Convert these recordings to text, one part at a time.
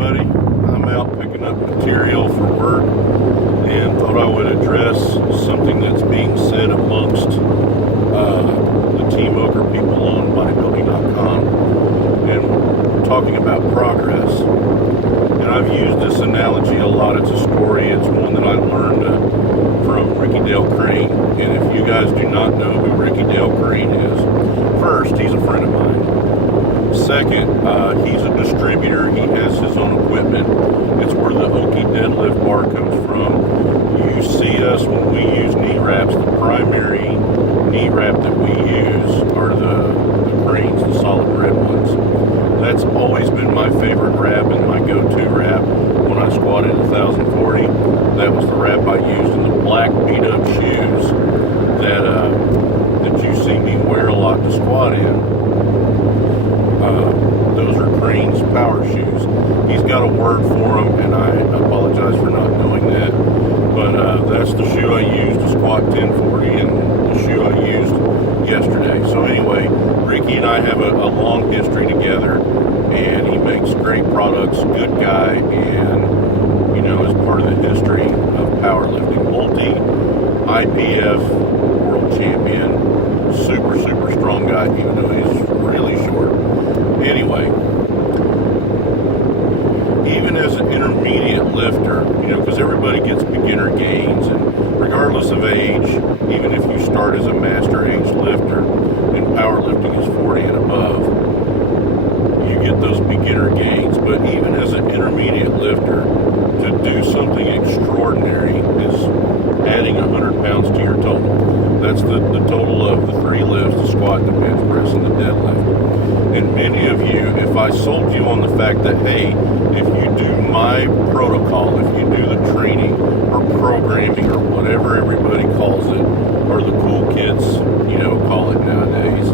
everybody. I'm out picking up material for work and thought I would address something that's being said amongst the Team Ochre people on bodybuilding.com, and we're talking about progress. And I've used this analogy a lot. It's a story. It's one that I learned from Ricky Dale Crane. And if you guys do not know who Ricky Dale Crane is, first, he's a friend of mine. Second, he's a distributor. He has his own equipment. It's where the Oki deadlift bar comes from. You see us when we use knee wraps. The primary knee wrap that we use are the Cranes, the solid red ones. That's always been my favorite wrap and my go-to wrap when I squatted 1,040. That was the wrap I used in the black beat-up shoes that you see me wear a lot to squat in. Those are Crane's power shoes. He's got a word for them, and I apologize for not knowing that. But that's the shoe I used to squat 1040, and the shoe I used yesterday. So anyway, Ricky and I have a long history together, and he makes great products, good guy, and, you know, is part of the history of powerlifting. Multi-IPF world champion, super strong guy, even though he's really short. Anyway, even as an intermediate lifter, you know, because everybody gets beginner gains, and regardless of age, even if you start as a master age lifter, and powerlifting is 40 and above, you get those beginner gains. But even as an intermediate lifter, to do something extraordinary is adding 100 pounds to your total. That's the total of the 3 lifts, the squat, the bench press, and the deadlift. And many of you, if I sold you on the fact that, hey, if you do my protocol, if you do the training or programming or whatever everybody calls it, or the cool kids, you know, call it nowadays,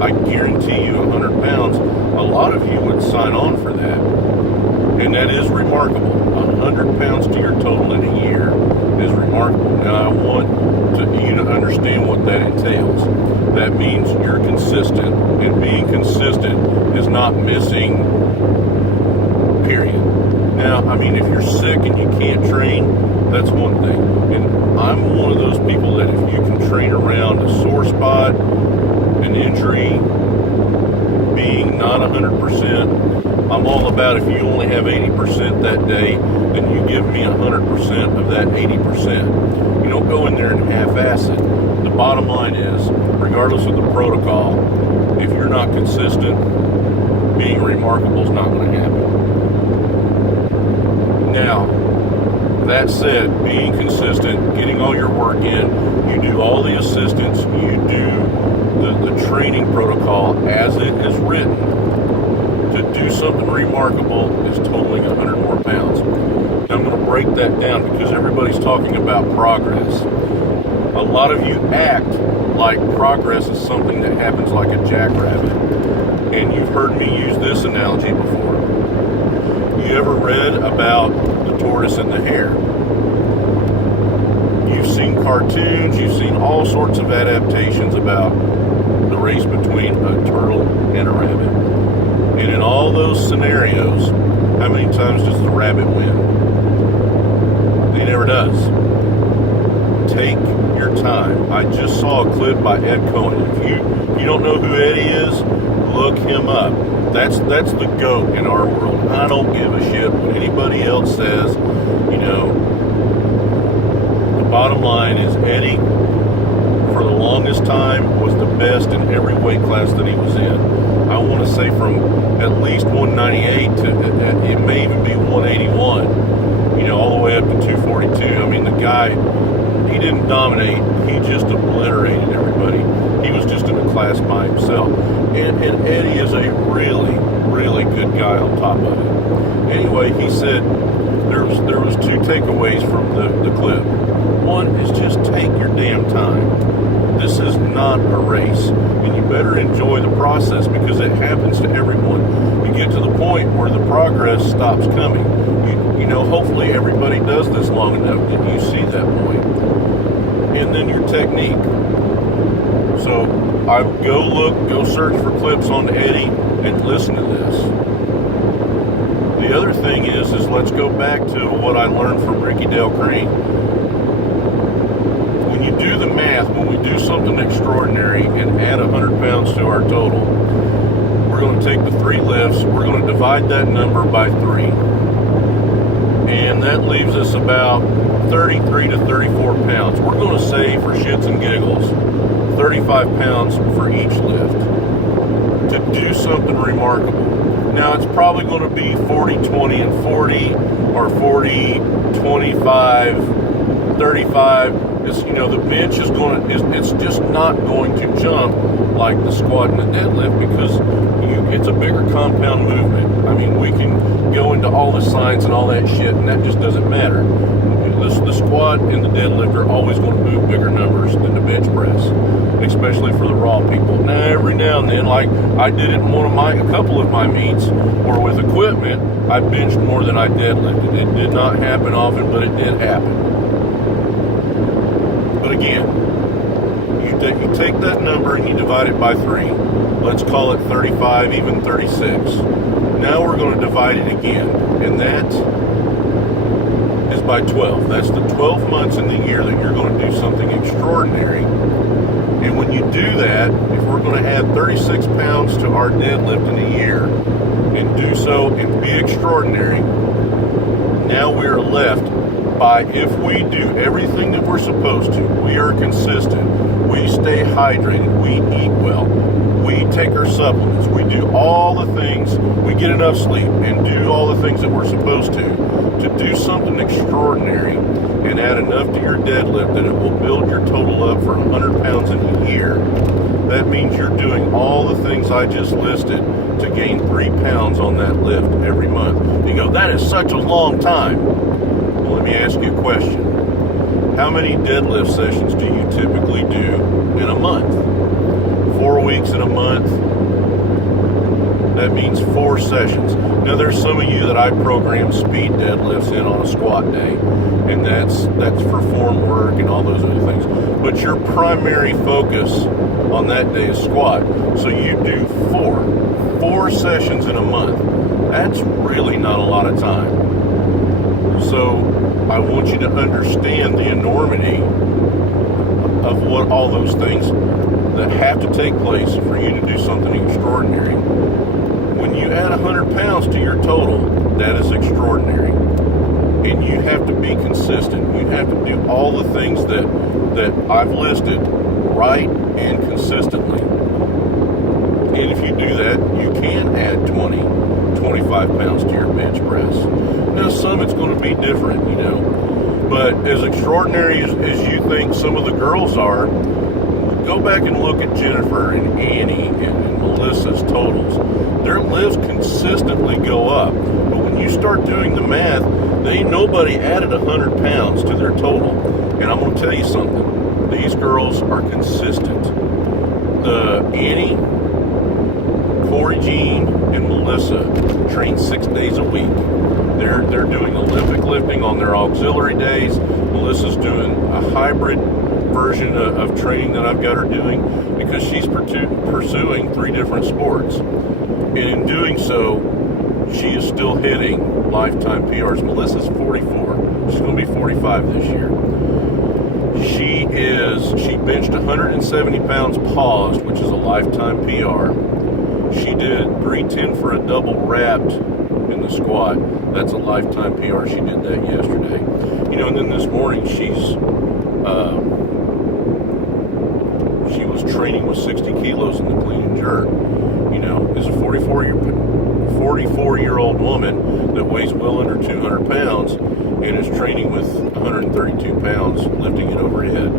I guarantee you 100 pounds, a lot of you would sign on for that. And that is remarkable. 100 pounds to your total in a year is remarkable. Now, I want you to understand what that entails. That means you're consistent, and being consistent is not missing, period. Now, I mean, if you're sick and you can't train, that's one thing. And I'm one of those people that if you can train around a sore spot, an injury, being not 100%, I'm all about if you only have 80% that day, then you give me 100% of that 80%. You don't go in there and half-ass it. The bottom line is, regardless of the protocol, if you're not consistent, being remarkable is not going to happen. Now, that said, being consistent, getting all your work in, you do all the assistance, you do the training protocol as it is written. To do something remarkable is totaling 100 more pounds. Now, I'm going to break that down because everybody's talking about progress. A lot of you act like progress is something that happens like a jackrabbit. And you've heard me use this analogy before. You ever read about the tortoise and the hare? You've seen cartoons, you've seen all sorts of adaptations about the race between a turtle and a rabbit. And in all those scenarios, how many times does the rabbit win? He never does. Take your time. I just saw a clip by Ed Cohen. If you don't know who Eddie is, look him up. That's the GOAT in our world. I don't give a shit what anybody else says. You know, the bottom line is Eddie, for the longest time, was the best in every weight class that he was in. I want to say from at least 198 to it may even be 181, you know, all the way up to 242. I mean, the guy, he didn't dominate, he just obliterated everybody. He was just in a class by himself. And Eddie is a really good guy on top of it. Anyway, he said there was 2 takeaways from the clip. One is just take your damn time. This is not a race, and you better enjoy the process because it happens to everyone. You get to the point where the progress stops coming. You know, hopefully everybody does this long enough that you see that point. And then your technique. So I go search for clips on Eddie and listen to this. The other thing is let's go back to what I learned from Ricky Dale Crane. When you do the math, when we do something extraordinary and add 100 pounds to our total, we're going to take the 3 lifts, we're going to divide that number by 3. And that leaves us about 33 to 34 pounds. We're going to say, for shits and giggles, 35 pounds for each lift to do something remarkable. Now, it's probably going to be 40, 20, and 40, or 40, 25, 35. It's, the bench is it's just not going to jump like the squat and the deadlift because it's a bigger compound movement. I mean, we can go into all the science and all that shit, and that just doesn't matter. The squat and the deadlift are always going to move bigger numbers than the bench press, especially for the raw people. Now, every now and then, like I did it in a couple of my meets, or with equipment, I benched more than I deadlifted. It did not happen often, but it did happen. But again, you take that number and you divide it by 3. Let's call it 35, even 36. Now we're going to divide it again, and that is by 12. That's the 12 months in the year that you're going to do something extraordinary. And when you do that, if we're going to add 36 pounds to our deadlift in a year and do so and be extraordinary, now we are left by, if we do everything that we're supposed to, we are consistent, we stay hydrated, we eat well, we take our supplements, we do all the things, we get enough sleep, and do all the things that we're supposed to do something extraordinary and add enough to your deadlift that it will build your total up for 100 pounds in a year. That means you're doing all the things I just listed to gain 3 pounds on that lift every month. You go, that is such a long time. Well, let me ask you a question. How many deadlift sessions do you typically do in a month? 4 weeks in a month. That means 4 sessions. Now, there's some of you that I program speed deadlifts in on a squat day, and that's for form work and all those other things. But your primary focus on that day is squat. So you do 4 sessions in a month. That's really not a lot of time. So I want you to understand the enormity of what all those things that have to take place for you to do something extraordinary. When you add 100 pounds to your total, that is extraordinary. And you have to be consistent. You have to do all the things that I've listed right and consistently. And if you do that, you can add 20, 25 pounds to your bench press. Now, some it's going to be different, But as extraordinary as you think some of the girls are, go back and look at Jennifer and Annie and Melissa's totals. Their lifts consistently go up. But when you start doing the math, nobody added 100 pounds to their total. And I'm going to tell you something. These girls are consistent. The Annie, Corey Jean, and Melissa train 6 days a week. They're doing Olympic lifting on their auxiliary days. Melissa's doing a hybrid version of training that I've got her doing because she's pursuing 3 different sports. And in doing so, she is still hitting lifetime PRs. Melissa's 44. She's going to be 45 this year. She benched 170 pounds paused, which is a lifetime PR. She did 310 for a double wrapped in the squat. That's a lifetime PR. She did that yesterday. And then this morning she was training with 60 kilos in the clean and jerk. As a 44-year-old woman that weighs well under 200 pounds and is training with 132 pounds, lifting it overhead.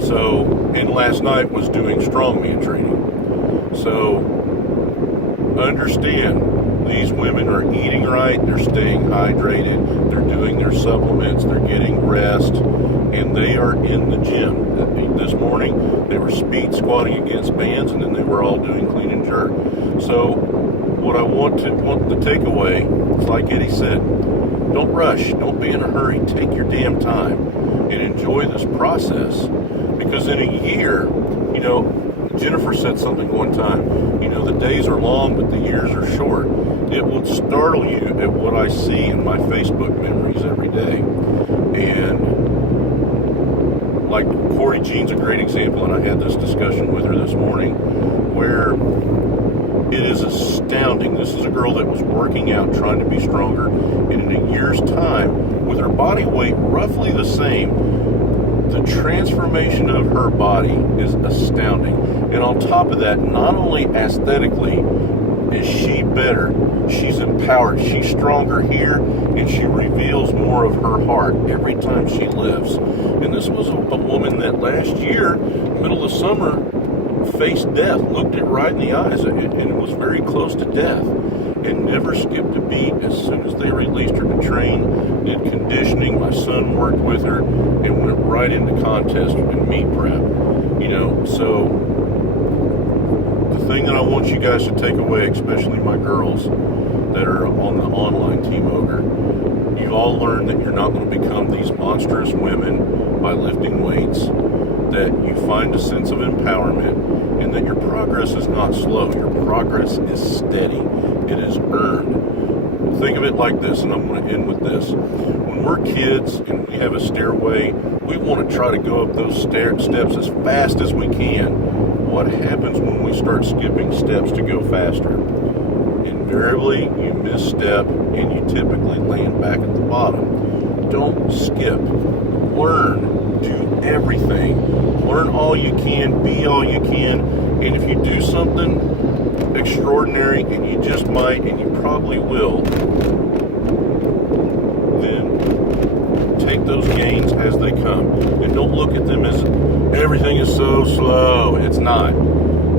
So, and last night was doing strongman training. So, understand, these women are eating right, they're staying hydrated, they're doing their supplements, they're getting rest, and they are in the gym. This morning, they were speed squatting against bands, and then they were all doing clean and jerk. So, what I want the takeaway, it's like Eddie said, don't rush, don't be in a hurry, take your damn time, and enjoy this process. Because in a year, Jennifer said something one time, the days are long, but the years are short. it will startle you at what I see in my Facebook memories every day. And like Corey Jean's a great example, and I had this discussion with her this morning, where it is astounding. This is a girl that was working out, trying to be stronger, and in a year's time, with her body weight roughly the same, the transformation of her body is astounding. And on top of that, not only aesthetically is she better, she's empowered, she's stronger here, and she reveals more of her heart every time she lifts. And this was a woman that last year, middle of summer, faced death, looked it right in the eyes, and was very close to death, and never skipped a beat. As soon as they released her to train, did conditioning, my son worked with her, and went right into contest and meet prep. So the thing that I want you guys to take away, especially my girls that are on the online Team Ogre, you've all learned that you're not going to become these monstrous women by lifting weights, that you find a sense of empowerment, and that your progress is not slow. Your progress is steady. It is earned. Think of it like this, and I'm going to end with this. When we're kids and we have a stairway, we want to try to go up those steps as fast as we can. What happens when we start skipping steps to go faster? Invariably, you misstep and you typically land back at the bottom. Don't skip. Learn. Do everything. Learn all you can. Be all you can. And if you do something extraordinary, and you just might, and you probably will, then take those gains as they come. And don't look at them as everything is so slow. It's not.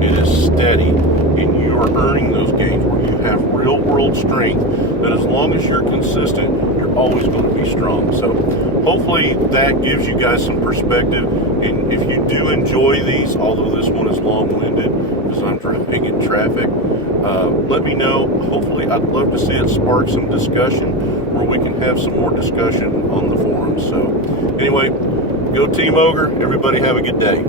It is steady. And you are earning those gains where you have real world strength that as long as you're consistent, you're always going to be strong. So hopefully that gives you guys some perspective. And if you do enjoy these, although this one is long-winded because I'm driving in traffic, let me know. Hopefully, I'd love to see it spark some discussion where we can have some more discussion on the forums. So anyway, go Team Ogre. Everybody have a good day.